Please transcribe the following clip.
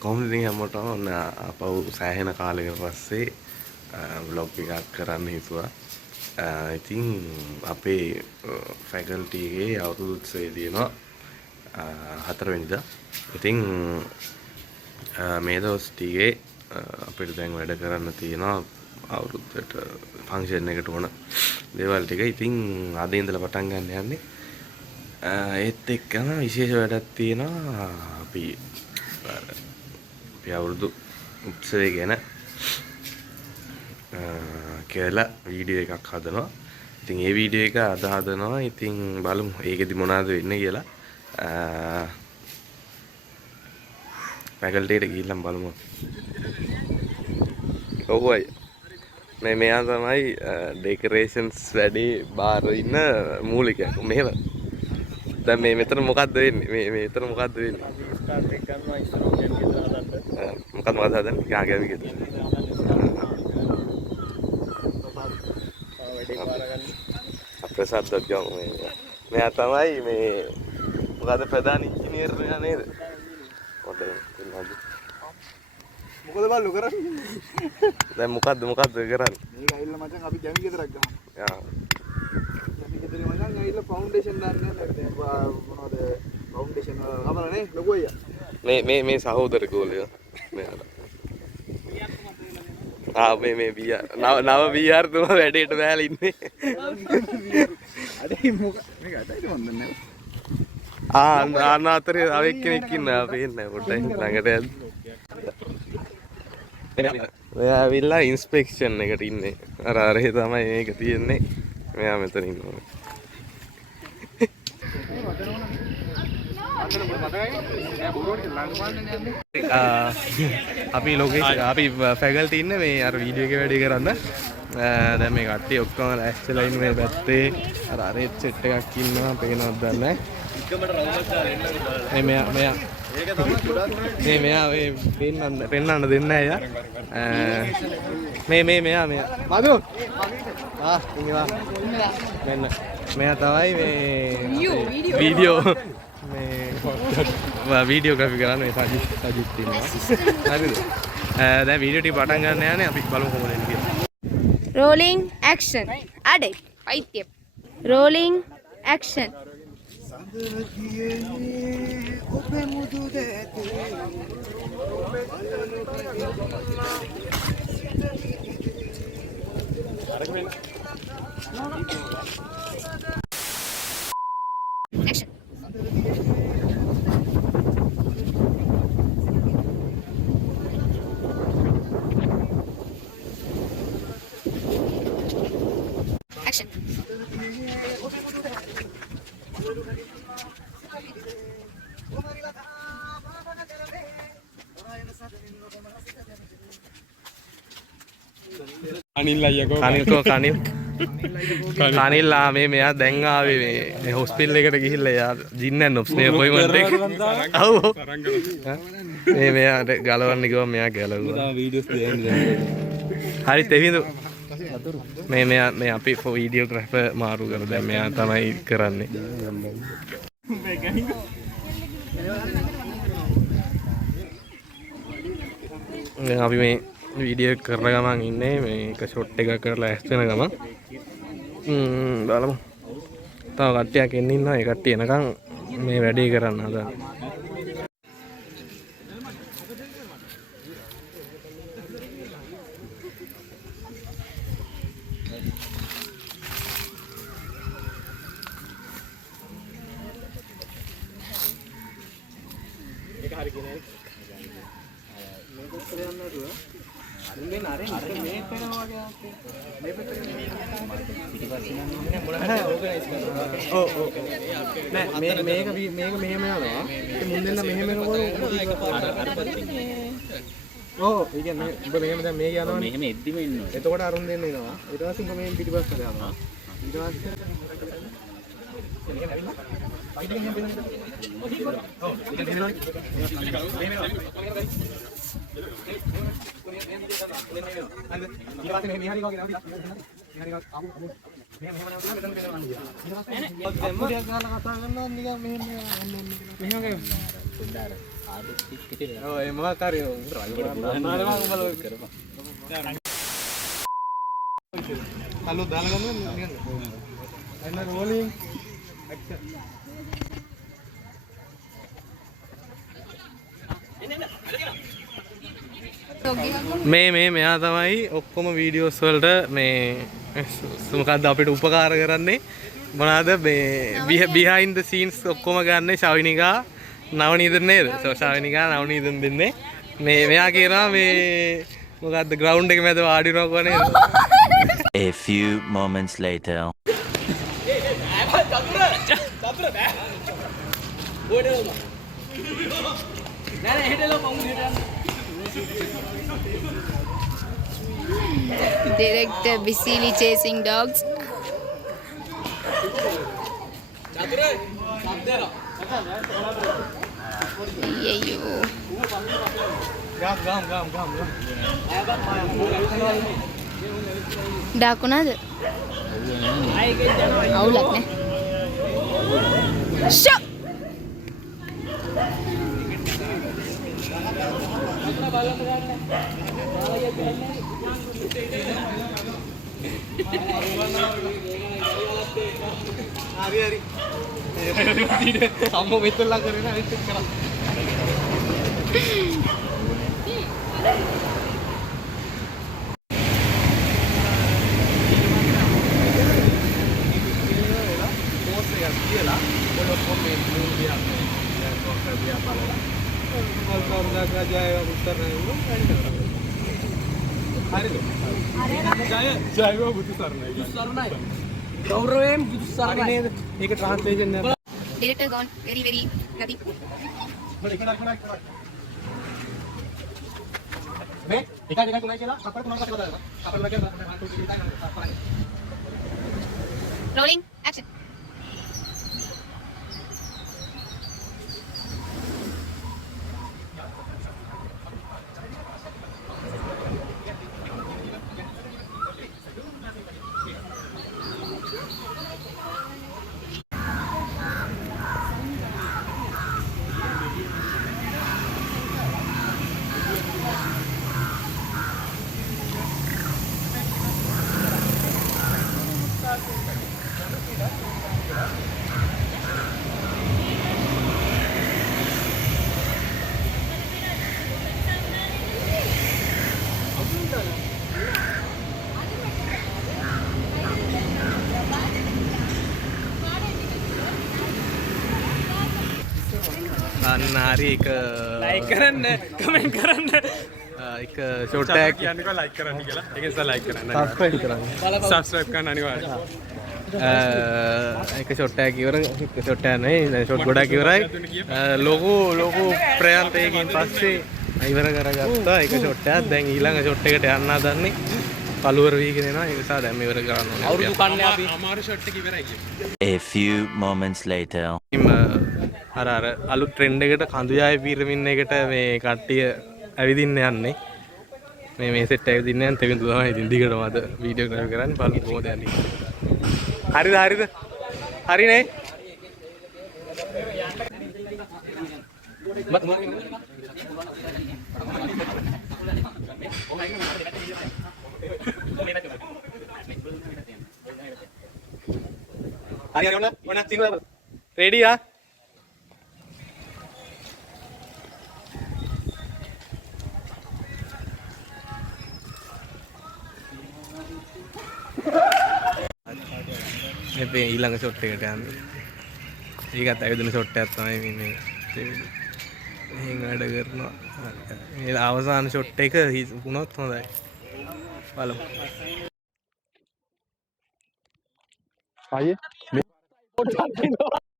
කොහොමද ඉතින් හැමෝටම ඔන්න අපව සෑහෙන කාලයකට පස්සේ vlog එකක් කරන්න හිතුවා. ඉතින් අපේ ෆැකල්ටි එකේ අවුරුදු උත්සවය තියෙනවා 4 වෙනිදා. ඉතින් මේ දවස් ටිකේ අපිට දැන් වැඩ කරන්න තියෙනවා අවුරුද්දට ෆන්ක්ෂන් එකට ඕන දේවල් ටික. ඉතින් අද ඉඳලා පටන් ගන්න යන්නේ. ඒත් එක්කම විශේෂ වැඩක් තියෙනවා. අපි අවුරුදු උත්සවය ගැන කියලා වීඩියෝ එකක් හදනවා. ඉතින් ඒ වීඩියෝ එක අද හදනවා. ඉතින් බලමු ඒකෙදි මොනවද වෙන්නේ කියලා. ෆැකල්ටි එකට ගිහිල්ලා බලමු. ඔව්වයි. මෙයා තමයි ඩෙකොරේෂන්ස් වැඩේ බාර ඉන්න මූලිකයා. මෙහෙම. දැන් මේ මෙතන මොකද්ද වෙන්නේ? මේ මෙතන මොකද්ද වෙන්නේ? ස්ටාර්ට් එක ගන්නවා ඉස්සරහ ගෙදර හදන්න. මොකක්ද හදන්නේ? ගාගෑවි ගෙදර. ප්‍රසාද් ගාව මෙයා තමයි මේ මොකද ප්‍රධාන ඉංජිනේර් මෙයා නේද? මොකද බලු කරන්නේ? දැන් මොකද්ද කරන්නේ? මේක ඇවිල්ලා මචං අපි ගැමි ගෙදරක් ගහමු. ආ. ගැමි ගෙදරේ මචං ඇවිල්ලා ෆවුන්ඩේෂන් දාන්න යනවා. මොනවද ෆවුන්ඩේෂන් අපරනේ ලොකු අයියා. මේ සහෝදර ගෝලයා. මෙයා. මේ බියා නව බියාර් තුමා වැඩේට බෑලා ඉන්නේ. අනේ මොක මේක අතයිද මන් දන්නේ නැහැ. අතරේ තව එක්කෙනෙක් ඉන්නවා පේන්නේ පොඩ්ඩක් ළඟට යන්න. මෙයා ඇවිල්ලා ඉන්ස්පෙක්ෂන් එකට ඉන්නේ. අරේ තමයි මේක තියෙන්නේ. මෙයා මෙතන ඉන්නවා. අපි ලොකේෂන් අපි ෆැකල්ටි ඉන්නේ මේ අර වීඩියෝ එක වැඩි කරන්න. දැන් මේ කට්ටිය ඔක්කොම ඇස්ලා ඉන්නේ මේ පැත්තේ. අර සෙට් එකක් ඉන්නවා පේනවද දන්නේ නැහැ. මෙයා පෙන්නන්න දෙන්නේ නැහැ යා. මෙයා මදු ඉන්නවා මෙන්න මෙයා තමයි මේ වීඩියෝ වීඩියෝග්‍රැෆි කරන්නේ සජිත් ඉන්නවා. හරිද? දැන් වීඩියෝ ටික පටන් ගන්න යන්නේ. අපි බලමු කොහොමද එන්නේ කියලා. Rolling action. Ade. Paityam. Rolling action. Action. Action. Anil අයියකෝ කනිල් මෙයා දැන් ආවේ මේ හොස්පිටල් එකට ගිහිල්ලා යා ජින් ඇන් ඔප්ස් නේ අපොයින්ට්මන්ට් එක. ඔව්. මෙයාට ගලවන්න කිව්වම මෙයා ගැලවුවා. වීඩියෝස් දෙන්නේ. හරිත් එවිඳු මේ අපි වීඩියෝග්‍රැෆර් මාරු කරලා දැන් මෙයා තමයි කරන්නේ. දැන් අපි මේ වීඩියෝ කරන ගමන් ඉන්නේ මේක ෂොට් එකක් කරලා ඇස් වෙන ගමන් බලමු. තව කට්ටියක් එන්න ඉන්නවා. ඒ කට්ටිය එනකන් මේ වැඩේ කරන්න හදන්න. ඒක හරි කියන්නේ. මේක ඉස්සර යන්න නේද? අරින්නේ නරේ මේක වෙනවා වගේ ආත්තේ. මේ පැත්තට පිටිපස්සේ යනවා නේ මොනවද ඕගනයිස් කරනවා. ඔව් නෑ මේක මෙහෙම යනවා. ඉතින් මුන්දෙන්ලා මෙහෙම යනකොට අර පැත්තේ. ඔව් ඒ කියන්නේ ඔබ මෙහෙම දැන් මේක යනවා. මෙහෙම එද්දිම ඉන්නවා. එතකොට අරුන් දෙන්න එනවා. ඊට පස්සේ ඔබ මෙහෙම පිටිපස්සට යනවා. ඊට පස්සේ මෙහෙම ඇවිල්ලා පයින් මෙහෙම වෙනවා. ඔව් ඒක දෙනවා. ඔව් ඒ මොකක් හරි හලෝ දාලා ගමු නිකන් එන්න රෝලින් ඇක්ෂන් මේ මෙයා තමයි ඔක්කොම වීඩියෝස් වලට මේ මොකක්ද අපිට උපකාර කරන්නේ මොනවාද මේ behind the scenes ඔක්කොම ගන්න ශවිනිකා නවනීතන් නේද? ශවිනිකා නවනීතන් දෙන්නේ මේ මෙයා කියනවා මේ මොකක්ද ග්‍රවුන්ඩ් එක මැද වාඩි වෙනවා කොහොනේ. A few moments later. Director busily chasing dogs. Ayyo. ගම් Dakunada? Awulak ne? Shoo! හරි අම්මෝ මෙතනලා කරගෙන අනිත් එක කරා පෝස්ට් එකක් කියලා ඔය කොමෙන්ට් දෙයක් නෑ කොහොමද දියා බලලා කල්පනා ජය උත්තර නෑ හරිද ජය බුදු සරණයි ගෞරවයෙන් බුදු සරණයි නේද මේක ට්‍රාන්ස්ලේෂන් එක Director gone. Very nothing. මේ එක දෙකක් තුනයි කියලා අපිට තුනක් පස්සේ බලන්න. අපිට ලගන 1 2 3 4 Rolling. Action. අන්න හරි එක ලයික් කරන්න කමෙන්ට් කරන්න එක ෂොට් එකක් කියන්නේ ලයික් කරන්න කියලා. ඒක නිසා ලයික් කරන්න. සබ්ස්ක්‍රයිබ් කරන්න. සබ්ස්ක්‍රයිබ් කරන්න අනිවාර්යයෙන්. එක ෂොට් එකක් ඉවර ෂොට් එකක් නෙවෙයි ෂොට් ගොඩක් ඉවරයි. ලොකු ප්‍රයන්තයකින් පස්සේ ඉවර කරගත්තා එක ෂොට් එකක්. දැන් ඊළඟ ෂොට් එකට යන්න හදන්නේ. කලුවර වීගෙන එනවා ඒ නිසා දැන් ඉවර කරන්න ඕනේ. අවුරුදු කන්නේ අපි අමාරු ෂොට් එක ඉවරයි කියන්නේ. A few moments later. අර අලුත් ට්‍රෙන්ඩ් එකට කඳුයාය පිරමින් එකට මේ කට්ටිය ඇවිදින්න යන්නේ. මේ සෙට් ඇවිදින්න යන තෙවිඳු තමයි ඉතින් දිගටම අද වීඩියෝ එක කරන්නේ බලමු කොහොමද යන්නේ. හරිද? හරිනේ? Ready ya? මේ ඊළඟ ෂොට් එකට යන්නේ. ඒකත් ඇවිදින ෂොට් එකක් තමයි මේ මෙහෙන් වැඩ කරනවා. මේ අවසාන ෂොට් එක වුණොත් හොඳයි. බලමු. අයියේ